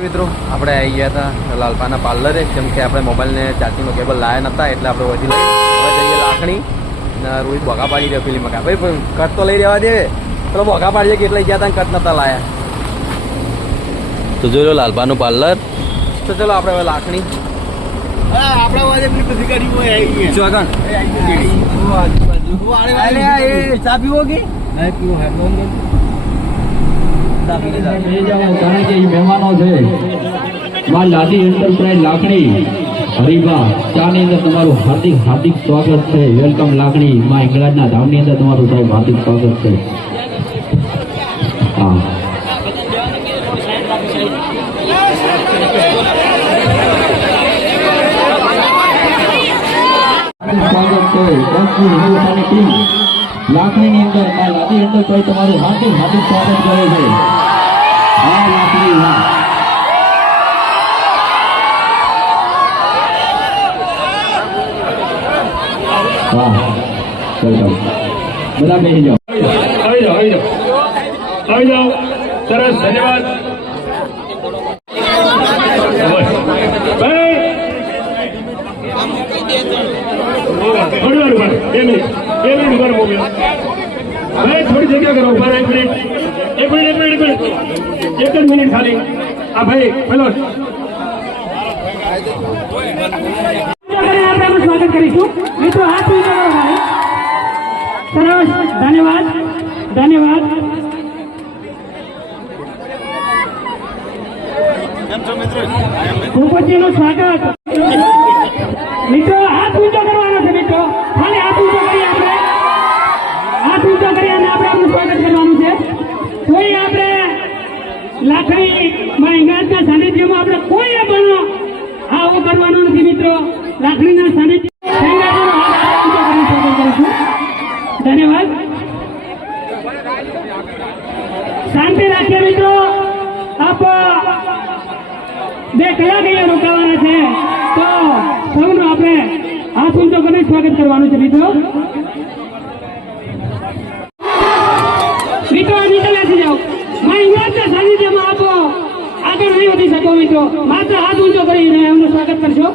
મિત્રો આપણે આવી ગયા હતા લાલપાના પાર્લરે કેમ કે આપણે મોબાઈલને ચાર્જિંગનો કેબલ લાયા નહોતા એટલે આપણે વધી લઈ. હવે જઈએ લાખણી ને રોહિત ભોગા પાડી રહ્યો ફિલ્મ કા ભાઈ પણ કટ તો લઈ રહેવા દે. પેલો ભોગા પાડીએ કે એટલે ગયા હતા કટ નહોતા લાયા. તો જોઈ લો લાલપાનું પાર્લર તો ચલો આપણે હવે લાખણી. આપણા ચા પીવો કે? નહીં પીવો કારણ કે મહેમાનો છે. માં લાદી એન્ટરપ્રાઇઝ લાકડી. હરીબા ચાની અંદર તમારું હાર્દિક હાર્દિક સ્વાગત છે. વેલકમ લાકડી. માં ઇંગળાજના ધામની અંદર તમારું સાહેબ હાર્દિક સ્વાગત છે. હા. સ્વાગત છે. લાકડીની અંદર આ લાદી એન્ટરપ્રાઇઝ તમારું હાર્દિક હાર્દિક સ્વાગત કરે છે. હા લાકડી હા બધા બેસી જાઓ. આવી જાઓ આવી જાઓ. આવી જાઓ. સરસ ધન્યવાદ. બે મિનિટ. બે મિનિટ ઊભા રહો, ભાઈ થોડી જગ્યા કરો ઊભા એક મિનિટ. એક મિનિટ એક મિનિટ એક મિનિટ. એક જ મિનિટ ખાલી. આ ભાઈ પેલો સ્વાગત કરીશું. મિત્રો હાથ ભાઈ. સરસ ધન્યવાદ. ધન્યવાદ. ભૂપતજીનું સ્વાગત. શાંતિ રાખીએ મિત્રો. આપ બે કલાક અહીંયા રોકાવાના છે. તો સૌનું આપણે હાથ ઊંચો કરી સ્વાગત કરવાનું છે, મિત્રો. મિત્રો નીચે બેસી જાઓ. માં ઇંગ્રેજના સાનિધ્યમાં આપો આગળ નહીં વધી શકો, મિત્રો. માત્ર હાથ ઊંચો કરીને એમનું સ્વાગત કરશો.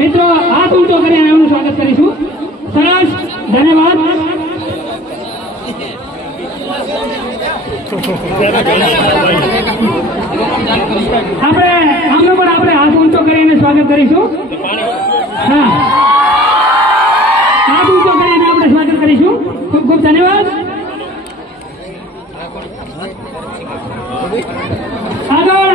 મિત્રો, હાથ ઊંચો કરી અને એમનું સ્વાગત કરીશું. સરસ, ધન્યવાદ. આપણે, આમનો પણ આપણે હાથ ઊંચો કરીને સ્વાગત કરીશું. હા. હાથ ઊંચો કરીને આપણે સ્વાગત કરીશું. ખૂબ ખૂબ ધન્યવાદ આગળ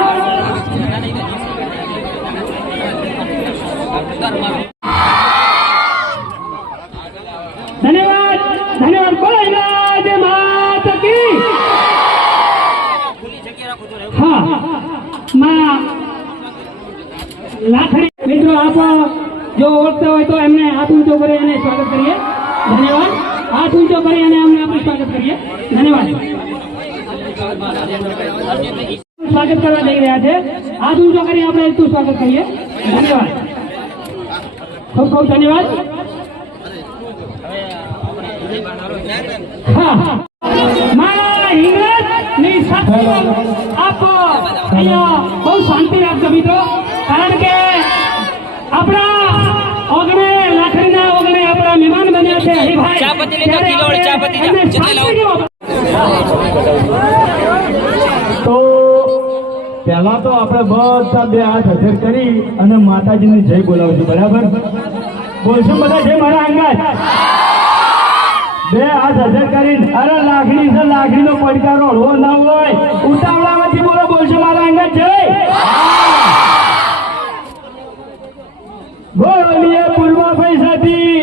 ધન્યવાદ ધન્યવાદ બોલો માત કી. હા માં લાખણી મિત્રો આપ જો ઓળખતા હોય તો એમને હાથ ઊંચો કરી અને સ્વાગત કરીએ. ધન્યવાદ. હાથ ઊંચો કરી અને એમને આપણે સ્વાગત કરીએ. ધન્યવાદ. સ્વાગત કરવા જઈ રહ્યા છે. હાથ ઊંચો કરી આપણે એટલું સ્વાગત કરીએ. ધન્યવાદ. ખૂબ ખૂબ ધન્યવાદ. આપ અહીંયા બહુ શાંતિ રાખજો મિત્રો. કારણ કે આપણા ઓગણે લાકડીના ઓગણે આપણા મહેમાન બન્યા છે હરિભાઈ ચા પત્તી લેજો, ત્યારે કિલો વાળી ચા પત્તી એમને જેટલી લાવો. શાંતિથી તો પહેલા તો આપણે બધા બે હાથ હજર કરી અને માતાજીને જય બોલાવશું બરાબર? બોલશું બધા, જય મારા અંગાજ બે હાથ હજર કરીને અરે લાકડી છે લાખણીનો પડકારો હળવો ના હોય. ઉતાવળામાંથી બોલો, બોલશું મારા અંગાજ જય. બોલીએ પૂર્વાભાઈ સાથી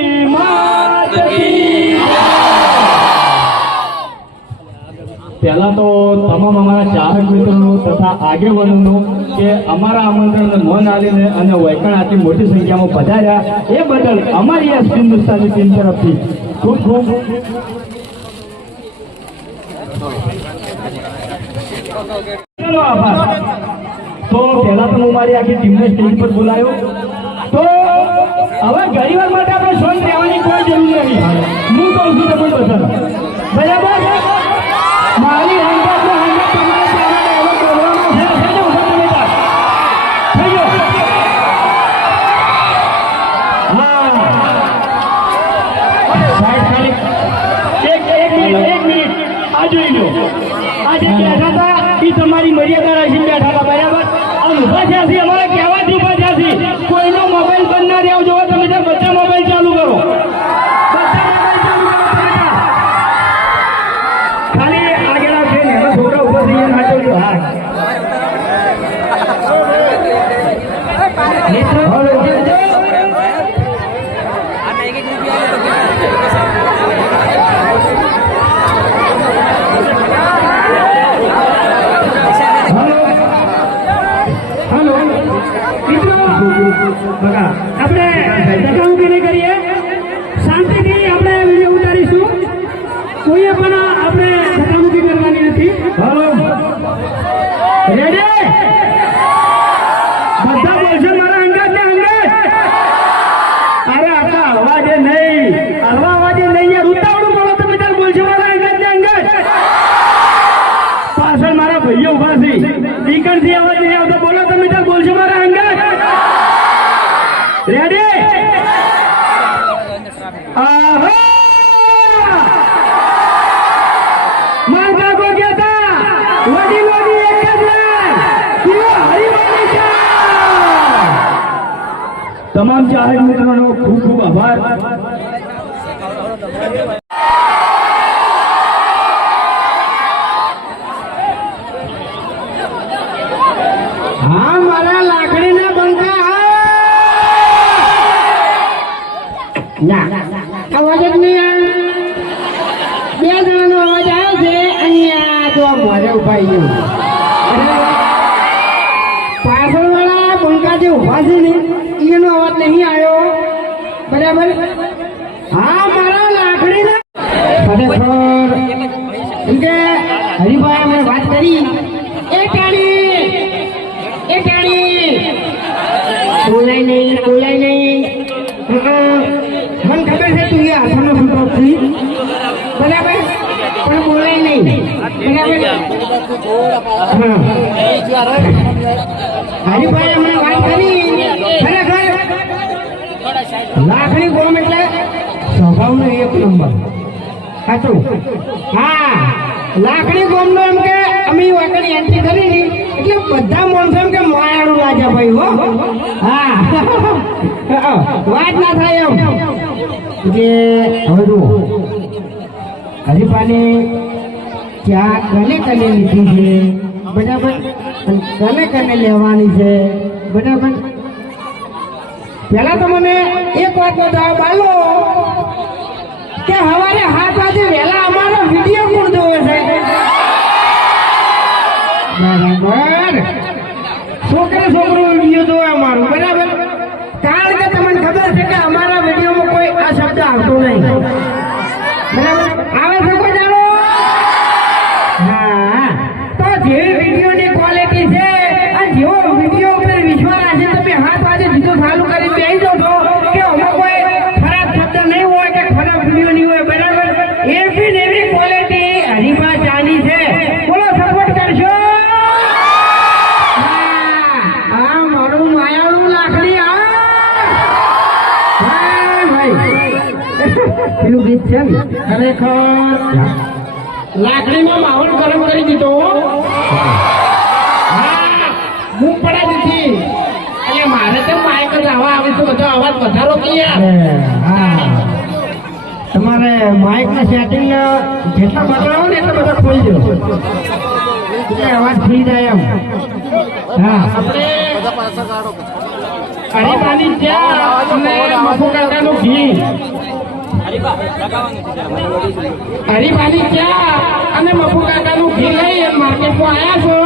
પહેલા તો તમામ અમારા ચાહક મિત્રોનો તથા આગેવાનોનો કે અમારા આમંત્રણને મન આલીને અને વૈકણાથી મોટી સંખ્યામાં પધાર્યા, એ બદલ અમારી આ હિન્દુસ્તાની ટીમ તરફથી ખૂબ ખૂબ આભાર. તો પહેલા તો હું મારી આખી ટીમને સ્ટેજ પર બોલાયો. તો હવે ઘણી માટે આપણે સોન રહેવાની કોઈ જરૂર નથી. હું કહું છું તમે બધા બરાબર? તમારી મર્યાદા રાખીને બેઠા હતા, બરાબર? અને ઊભા થયા છે અમારે કહેવાથી ઊભા કોઈનો મોબાઈલ બંધ ના રહેવો જોવો આપણે ધક્કામુક્કી નહીં કરીએ. શાંતિથી આપણે વીડિયો ઉતારીશું. કોઈએ પણ આપણે ધક્કામુક્કી કરવાની નથી. રેડી બધા બોલશે, મારા અંગાત ને અંગાત અરે આટલા અવાજે નહીં. હળવા અવાજે નહીં યાર. ઉતાવળું બોલો તમે તાર બોલશે, મારા અંગાત ને અંગાત પાછળ મારા ભાઈઓ ઊભા છે. નીકળથી અવાજ નહીં આવતો. બોલો તમે ત્યાં બોલશો મારા અંગત રેડી આહા માર કાકો કહેતા વડી વડી એક જ લાઈન તીઓ હરિવાણી છે તમામ જાહેર મિત્રોનો ખૂબ ખૂબ આભાર. હા, મારા લાકડીના બંકા અવાજ. બે જણાનો અવાજ આવ્યો છે, અહીંયા તો મારે ઉપાય ગયો બંકા જે ઊભા છે ને એનો અવાજ નહીં આવ્યો. બરાબર? હા, મારા લાકડીના ખરેખર એમ હરિભાઈ અમે વાત કરી. એ ટાણી એ ટાણી બોલાય નહીં બોલાય નહીં. મને ખબર છે તું એ હાથનો ફૂટો છી બરાબર? પણ બોલાય નહીં. બરાબર? હરિભાઈ અમે વાત કરી. ખરેખર લાખણી ગોમ એટલે સ્વભાવનો એક નંબર. સાચું? હા. લાકડી ગોમનો એમ કે અમે વાકડી એન્ટ્રી કરી ની એટલે બધા માણસો એમ કે માયાળું લાગે ભાઈ હો. હા. વાત ના થાય એમ. કે હવે જુઓ. હરીફાની ક્યાં કને કને લીધી છે? બરાબર? કને કને લેવાની છે? બરાબર? પેલા તો મને એક વાત જવાબ આલો કે હવારે સાત વાગે વહેલા અમારો વીડિયો કોણ જોવે છે? પેલું ગીત છે ને? ખરેખર. લાકડીનો માહોલ ગરમ કરી દીધો. હું પડાવી દીધી એટલે મારે તો માઇક જ આવા આવે છે બધો અવાજ વધારો હા. તમારે માઇક ના સેટિંગ જેટલા બદલાવો ને એટલા બધા ખોલી દો. એટલે અવાજ ખુલી જાય એમ. હા. આપણે હરીફાની ત્યાં અને મફુ કાકાનું ઘી. હરીફાની ચા અને મફુ કાકાનું ઘી લઈ માર્કેટમાં આવ્યા છો.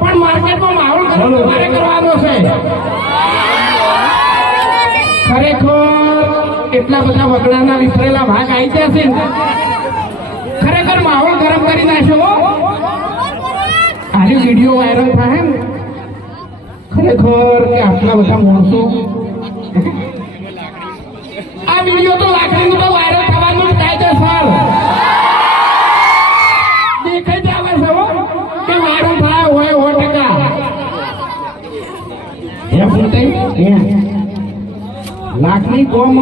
પણ માર્કેટમાં માહોલ તમારે કરવાનો છે. ખરેખર એટલા બધા વગડાના વિફરેલા ભાગ આવી ગયા છે ખરેખર માહોલ ગરમ કરી નાખ્યો આજે વીડિયો વાયરલ થાય ખરેખર કે આટલા બધા માણસો. આ વીડિયો તો લાકડી કોમ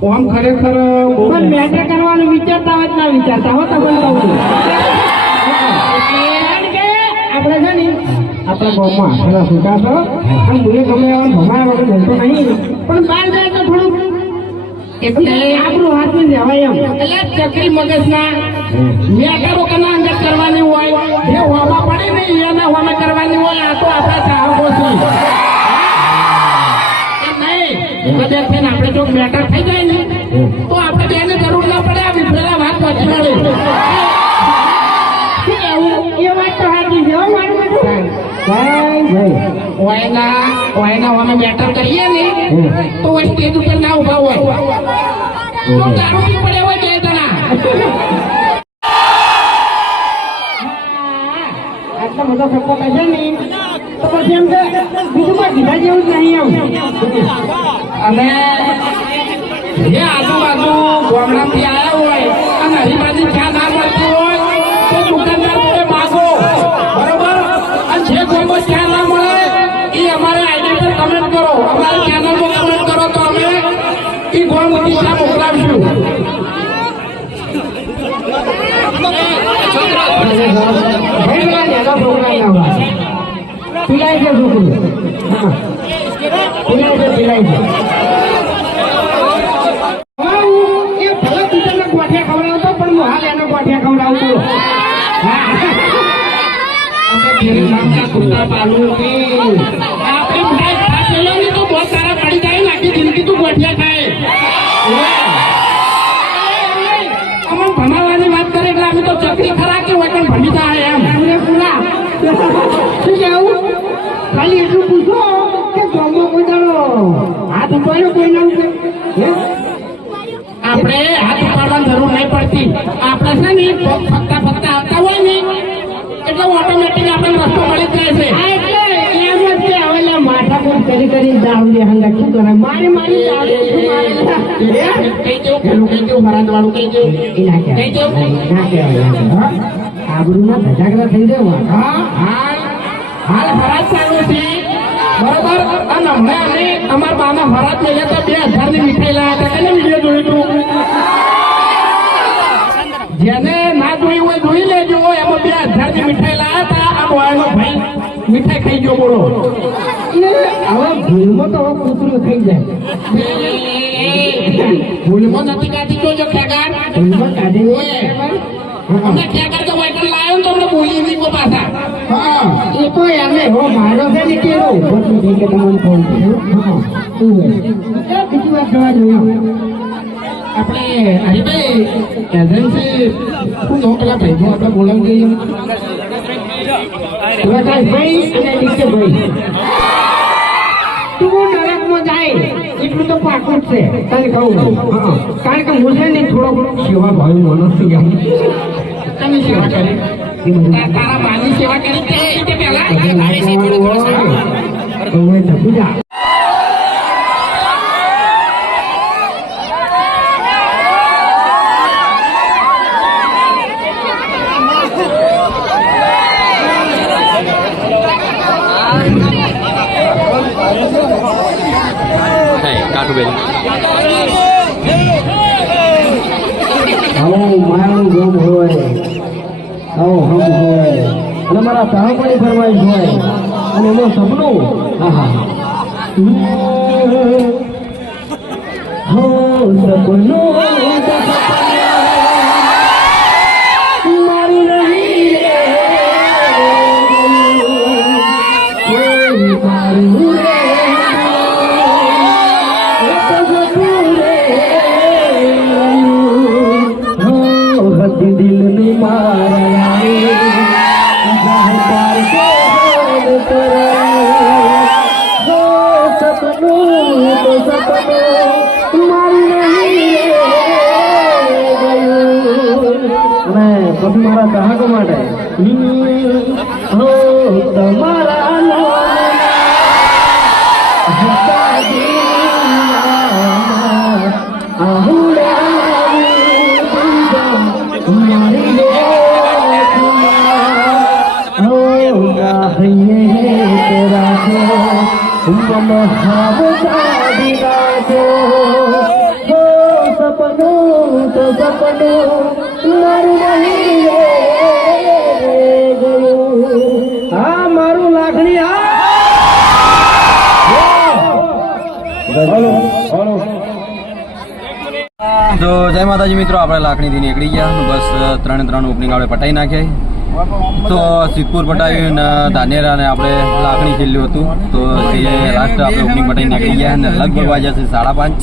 કોમ ખરેખર પણ મેટર કરવાનું વિચારતા હોય ના વિચારતા હો તમને કહું છું આપણે છે ને આપણા ગામમાં આખાના છૂટા છો. અને મને ગમે એવા ભમાયા વગર બોલતો નહીં. પણ બહાર જાય તો થોડુંક એટલે આપણું હાથમાં લેવાય એમ. એટલે ચકરી મગજના મેકારો કના અંદર કરવાની હોય જે હોવા પડે ને એને હોમે કરવાની હોય આ તો આપણા ચાહકો છે થઈને આપણે જો મેટર થઈ જાય ને તો આપણે બેને જરૂર ના પડે આ વિભરેલા વાત વળે એ વાત તો છે ઓયના ઓયના અમે મેટર કરીએ ને તો ઓય સ્ટેજ ઉપર ના ઊભા હોય. તો દારૂ પડ્યા હોય આટલા બધા સપોર્ટ હશે ને તો પછી એમ કે બીજું કોઈ કીધા જેવું જ નહીં એમ અને જે આજુબાજુ ગામડાથી આવ્યા હોય અને હરીબાજી ચા ના મળતી હોય તો દુકાનદાર તમે માગો. બરોબર? અને જે ગોમો ચા ના મળે એ અમારે આઈડી પર કમેન્ટ કરો. અમારી ચેનલમાં કમેન્ટ કરો તો અમે એ ગોમ ચા મોકલાવીશું પીલાય છે છોકરું. હા. પીલાય છે પીલાય છે હા, હું એ ભલે બીજાને ગોઠિયા ખવડાવતો પણ હું હાલ એને ગોઠિયા ખવડાવતો હા. આપણે ઘેરે આપણે બહુ સારા પડી જાય આખી જિંદગી તું ગોઠિયા ખાય ભણાવવાની વાત કરે અમે ખરા કે હોય હાથ ઉપાડ્યો આપણે હાથ ઉપાડવાની જરૂર નહીં પડતી. આપણે છે ને ફક્ત ફરતા ફરતા આવતા હોય ને એટલે ઓટોમેટિક આપણે રસ્તો મળી જ જાય છે. એમ જ કે હવે લે માથા કરી કરી દાવડી હંગા શું કરે મારી મારી દાવડી કઈ દેવું કઈ દેવું મરાદ વાળું કઈ દેવું કઈ દેવું ના કહેવાય. ધજાગરા થઈ હા. હાલ. ફરાજ ચાલુ છે. બરોબર? અને હમણાં અમે અમારા બાના ફરાજ લઈએ જતા બે હજારની મીઠાઈ લાયા હતા. કને વીડિયો જોયું તું? જેને ના જોઈ હોય જોઈ લેજો એમાં બે હજાર ની મીઠાઈ લાયા હતા. આ બોયનો ભાઈ મીઠાઈ ખાઈ ગયો બોલો. હવે ભૂલમાં તો હવે કૂતરું થઈ જાય. ભૂલમાં નથી કાઢી જોજો ખેગાર. ભૂલમાં કાઢી હોય અમને ખેગાર તો વાઇટર લાયો તો અમને બોલી નહીં કો પાછા. હા. એ તો એમને હો મારો છે ને કેવો બધું થઈ કે તમને ફોન કર્યો હા. બીજી વાત જવા જોયું આપણે હરિભાઈ એજન્સી શું નો પેલા ભાઈ આપણે બોલાવી દઈએ. પ્રકાશભાઈ અને નિત્યભાઈ તું નરકમાં જાય. એટલું તો પાકું જ છે. તને કહું કારણ કે હું છે ને થોડો સેવા ભાવ માણસ છું. એમ. તમે સેવા કરી. તારા માની સેવા કરી તે. તે પહેલા તમે જપી જા હે કાઠુબેન આવો માયાનું ગમ હોય આવો હમ હોય મારા તાહપણી ફરમાઈશ હોય અને એનું સપનું આહા હો સપનું તો જય માતાજી મિત્રો, આપણે લાકડીથી નીકળી ગયા. બસ ત્રણે ત્રણ ઓપનિંગ આપણે પટાઈ નાખ્યા. તો સિદ્ધપુર પટાવી ને ધાનેરા ને આપણે લાકડી ખેલ્યું હતું. તો જે લાસ્ટ આપણે ઓપનિંગ પટાવી નીકળી ગયા અને લગભગ વાગ્યા છે સાડા પાંચ.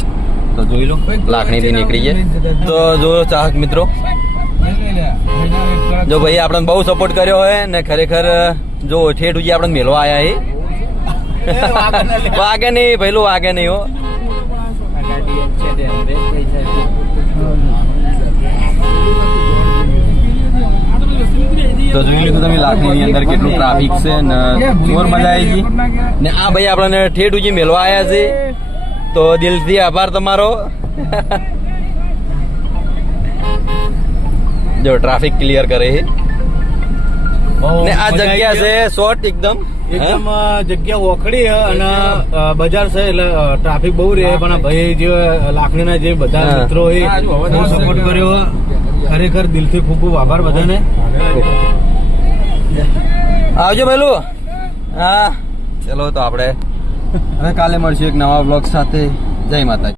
તો જોઈ લો લાકડીથી નીકળી ગયા. તો જો ચાહક મિત્રો જો ભાઈ આપણને બહુ સપોર્ટ કર્યો હોય ને ખરેખર જો ઠેઠ ઉજી આપણને મેળવા આવ્યા એ વાગે નહીં. પહેલું વાગે નહીં હો. તો જોઈ લીધું તમે લાખની અંદર કેટલું ટ્રાફિક છે ને જોર મજા આવી ગઈ. ને આ ભાઈ આપણને ઠેઠ ઉજી મેળવા આવ્યા છે. તો દિલથી આભાર તમારો. જો ટ્રાફિક ક્લિયર કરે છે. ને આ જગ્યા છે શોર્ટ એકદમ એકદમ જગ્યા ઓખડી છે અને બજાર છે એટલે ટ્રાફિક બહુ રહે પણ ભાઈ જે લાકડીના જે બધા મિત્રો એ સપોર્ટ કર્યો ખરેખર દિલથી ખૂબ ખૂબ આભાર બધાને. આવજો પેલું હા. ચલો તો આપણે. હવે કાલે મળશું એક નવા બ્લોગ સાથે. જય માતાજી.